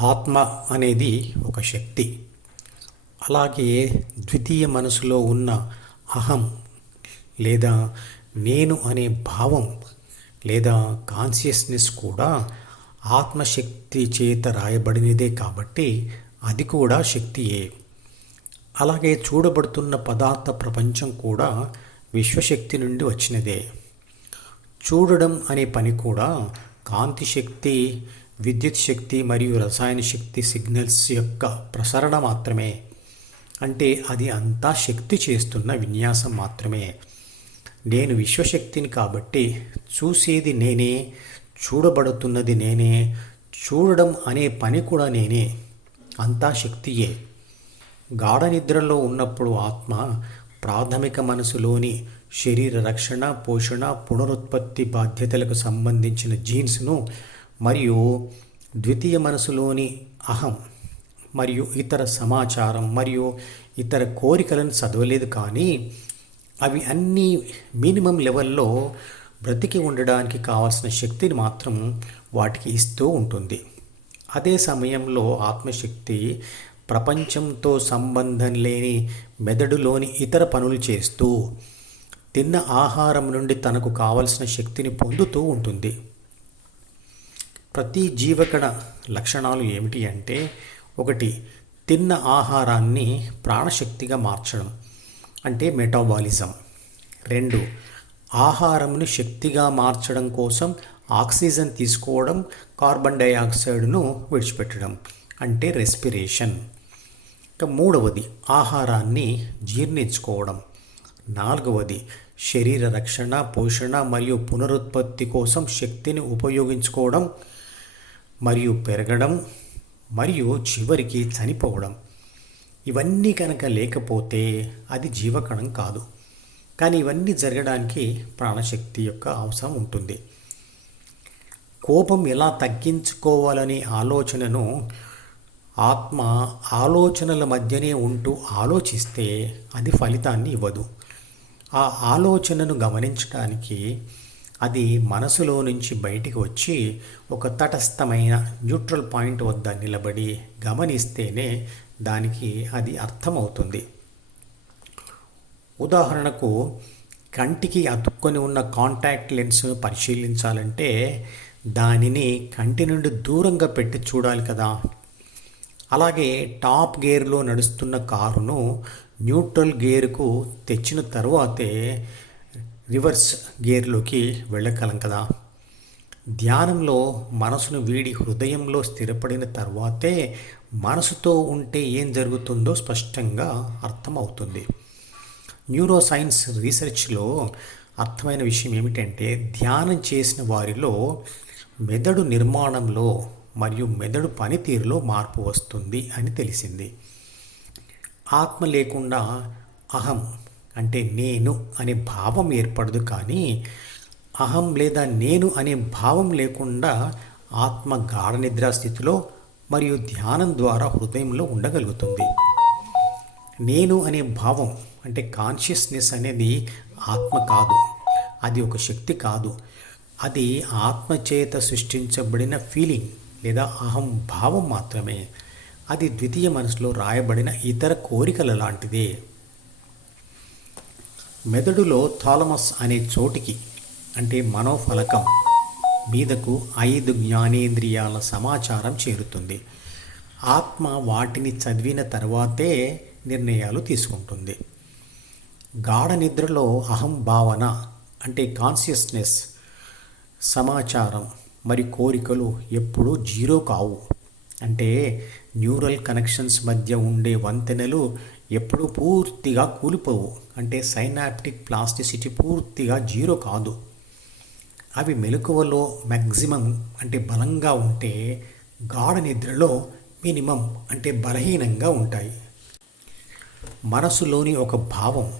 ఆత్మ అనేది ఒక శక్తి. అలాగే ద్వితీయ మనసులో ఉన్న అహం లేదా నేను అనే భావం లేదా కాన్షియస్నెస్ కూడా ఆత్మశక్తి చేత రాయబడినదే కాబట్టి అది కూడా శక్తియే. అలాగే చూడబడుతున్న పదార్థ ప్రపంచం కూడా విశ్వశక్తి నుండి వచ్చినదే. చూడడం అనే పని కూడా కాంతి శక్తి విద్యుత్ శక్తి మరియు రసాయన శక్తి సిగ్నల్స్ యొక్క ప్రసరణ మాత్రమే. అంటే అది అంతా శక్తి చేస్తున్న విన్యాసం మాత్రమే. నేను విశ్వశక్తిని కాబట్టి చూసేది నేనే చూడబడుతున్నది నేనే చూడడం అనే పని కూడా నేనే. అంతా శక్తియే. గాఢ నిద్రలో ఉన్నప్పుడు ఆత్మ ప్రాథమిక మనసులోని శరీర రక్షణ పోషణ పునరుత్పత్తి బాధ్యతలకు సంబంధించిన జీన్స్ను మరియు ద్వితీయ మనసులోని అహం మరియు ఇతర సమాచారం మరియు ఇతర కోరికలను చదవలేదు కానీ అవి అన్నీ మినిమం లెవెల్లో బ్రతికి ఉండడానికి కావాల్సిన శక్తిని మాత్రం వాటికి ఇస్తూ ఉంటుంది. అదే సమయంలో ఆత్మశక్తి ప్రపంచంతో సంబంధం లేని మెదడులోని ఇతర పనులు చేస్తూ తిన్న ఆహారం నుండి తనకు కావలసిన శక్తిని పొందుతూ ఉంటుంది. ప్రతి జీవకణ లక్షణాలు ఏమిటి అంటే ఒకటి తిన్న ఆహారాన్ని ప్రాణశక్తిగా మార్చడం అంటే మెటాబాలిజం. రెండు ఆహారంను శక్తిగా మార్చడం కోసం ఆక్సిజన్ తీసుకోవడం కార్బన్ డైఆక్సైడ్ను విడిచిపెట్టడం అంటే రెస్పిరేషన్. ఇక మూడవది ఆహారాన్ని జీర్ణించుకోవడం. నాలుగవది శరీర రక్షణ పోషణ మరియు పునరుత్పత్తి కోసం శక్తిని ఉపయోగించుకోవడం. మరియు పెరగడం మరియు చివరికి చనిపోవడం. ఇవన్నీ కనుక లేకపోతే అది జీవకణం కాదు. కానీ ఇవన్నీ జరగడానికి ప్రాణశక్తి యొక్క అవసరం ఉంటుంది. కోపం ఎలా తగ్గించుకోవాలనే ఆలోచనను ఆత్మ ఆలోచనల మధ్యనే ఉంటూ ఆలోచిస్తే అది ఫలితాన్ని ఇవ్వదు. ఆ ఆలోచనను గమనించడానికి అది మనసులో నుంచి బయటికి వచ్చి ఒక తటస్థమైన న్యూట్రల్ పాయింట్ వద్ద నిలబడి గమనిస్తేనే దానికి అది అర్థమవుతుంది. ఉదాహరణకు కంటికి అతుక్కొని ఉన్న కాంటాక్ట్ లెన్స్ను పరిశీలించాలంటే దానిని కంటి నుండి దూరంగా పెట్టి చూడాలి కదా. అలాగే టాప్ గేర్లో నడుస్తున్న కారును న్యూట్రల్ గేర్కు తెచ్చిన తరువాతే రివర్స్ గేర్లోకి వెళ్ళగలం కదా. ధ్యానంలో మనసును వీడి హృదయంలో స్థిరపడిన తర్వాతే మనసుతో ఉంటే ఏం జరుగుతుందో స్పష్టంగా అర్థమవుతుంది. న్యూరో సైన్స్ రీసెర్చ్లో అర్థమైన విషయం ఏమిటంటే ధ్యానం చేసిన వారిలో మెదడు నిర్మాణంలో మరియు మెదడు పనితీరులో మార్పు వస్తుంది అని తెలిసింది. ఆత్మ లేకుండా అహం అంటే నేను అనే భావం ఏర్పడదు కానీ అహం లేదా నేను అనే భావం లేకుండా ఆత్మ గాఢ నిద్రా స్థితిలో మరియు ధ్యానం ద్వారా హృదయంలో ఉండగలుగుతుంది. నేను అనే భావం అంటే కాన్షియస్నెస్ అనేది ఆత్మ కాదు. అది ఒక శక్తి కాదు. అది ఆత్మచేత సృష్టించబడిన ఫీలింగ్ లేదా అహం భావం మాత్రమే. అది ద్వితీయ మనసులో రాయబడిన ఇతర కోరికల లాంటిదే. మెదడులో థాలమస్ అనే చోటికి అంటే మనోఫలకం మీదకు ఐదు జ్ఞానేంద్రియాల సమాచారం చేరుతుంది. ఆత్మ వాటిని చదివిన తర్వాతే నిర్ణయాలు తీసుకుంటుంది. గాఢ నిద్రలో అహం భావన అంటే కాన్షియస్నెస్ సమాచారం మరి కోరికలు ఎప్పుడూ జీరో కావు. అంటే న్యూరల్ కనెక్షన్స్ మధ్య ఉండే వంతెనలు ఎప్పుడూ పూర్తిగా కూలిపోవు. అంటే సైనాప్టిక్ ప్లాస్టిసిటీ పూర్తిగా జీరో కాదు. అవి మెలకువలో మ్యాక్సిమం అంటే బలంగా ఉంటే గాఢ నిద్రలో మినిమం అంటే బలహీనంగా ఉంటాయి. మనసులోని ఒక భావం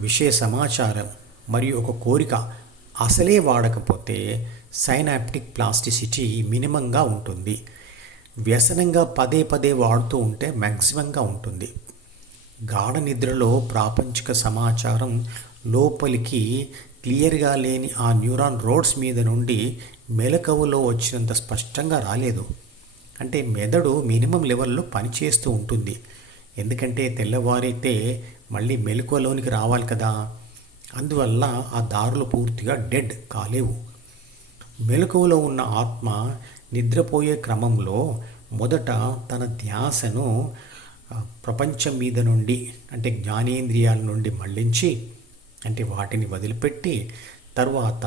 విషయ సమాచారం మరియు ఒక కోరిక అసలే వాడకపోతే సైనాప్టిక్ ప్లాస్టిసిటీ మినిమంగా ఉంటుంది. వ్యసనంగా పదే పదే వాడుతూ ఉంటే మ్యాక్సిమంగా ఉంటుంది. గాఢ నిద్రలో ప్రాపంచిక సమాచారం లోపలికి క్లియర్గా లేని ఆ న్యూరాన్ రోడ్స్ మీద నుండి మెలకువలో వచ్చినంత స్పష్టంగా రాలేదు. అంటే మెదడు మినిమం లెవెల్లో పనిచేస్తూ ఉంటుంది. ఎందుకంటే తెల్లవారైతే మళ్ళీ మెలకువలోనికి రావాలి కదా. అందువల్ల ఆ దారులు పూర్తిగా డెడ్ కాలేవు. మెలకువలో ఉన్న ఆత్మ నిద్రపోయే క్రమంలో మొదట తన ధ్యాసను ప్రపంచం మీద నుండి అంటే జ్ఞానేంద్రియాల నుండి మళ్ళించి అంటే వాటిని వదిలిపెట్టి తర్వాత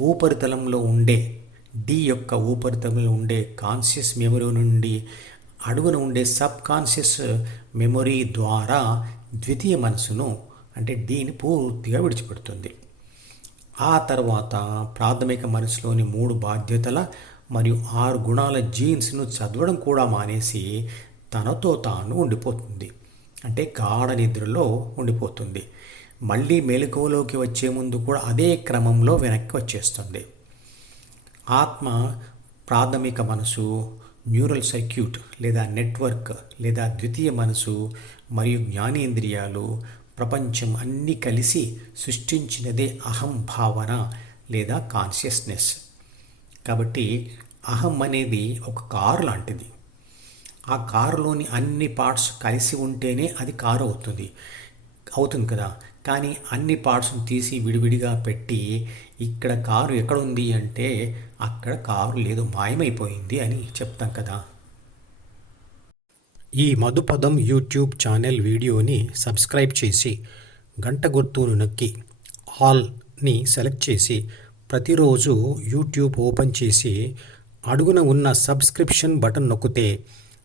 ఊపరితలంలో ఉండే డి యొక్క ఊపరితలంలో ఉండే కాన్షియస్ మెమరీ నుండి అడుగున ఉండే సబ్ కాన్షియస్ మెమొరీ ద్వారా ద్వితీయ మనసును అంటే డీని పూర్తిగా విడిచిపెడుతుంది. ఆ తర్వాత ప్రాథమిక మనసులోని మూడు బాధ్యతల మరియు ఆరు గుణాల జీన్స్ను చదవడం కూడా మానేసి తనతో తాను ఉండిపోతుంది. అంటే గాఢ నిద్రలో ఉండిపోతుంది. మళ్ళీ మెలకువలోకి వచ్చే ముందు కూడా అదే క్రమంలో వెనక్కి వచ్చేస్తుంది. ఆత్మ ప్రాథమిక మనసు న్యూరల్ సర్క్యూట్ లేదా నెట్వర్క్ లేదా ద్వితీయ మనసు మరియు జ్ఞానేంద్రియాలు ప్రపంచం అన్నీ కలిసి సృష్టించినదే అహం భావన లేదా కాన్షియస్నెస్ కాబట్టి అహం అనేది ఒక కారు లాంటిది. ఆ కారులోని అన్ని పార్ట్స్ కలిసి ఉంటేనే అది కారు అవుతుంది. అవుతుంది కదా? కానీ అన్ని పార్ట్స్ని తీసి విడివిడిగా పెట్టి ఇక్కడ కారు ఎక్కడ ఉంది అంటే అక్కడ కారు లేదు మాయమైపోయింది అని చెప్తాం కదా? ఈ మధుపదం యూట్యూబ్ ఛానల్ వీడియోని సబ్స్క్రైబ్ చేసి గంట గుర్తును నొక్కి ఆల్ని సెలెక్ట్ చేసి ప్రతిరోజు యూట్యూబ్ ఓపెన్ చేసి అడుగున ఉన్న సబ్స్క్రిప్షన్ బటన్ నొక్కితే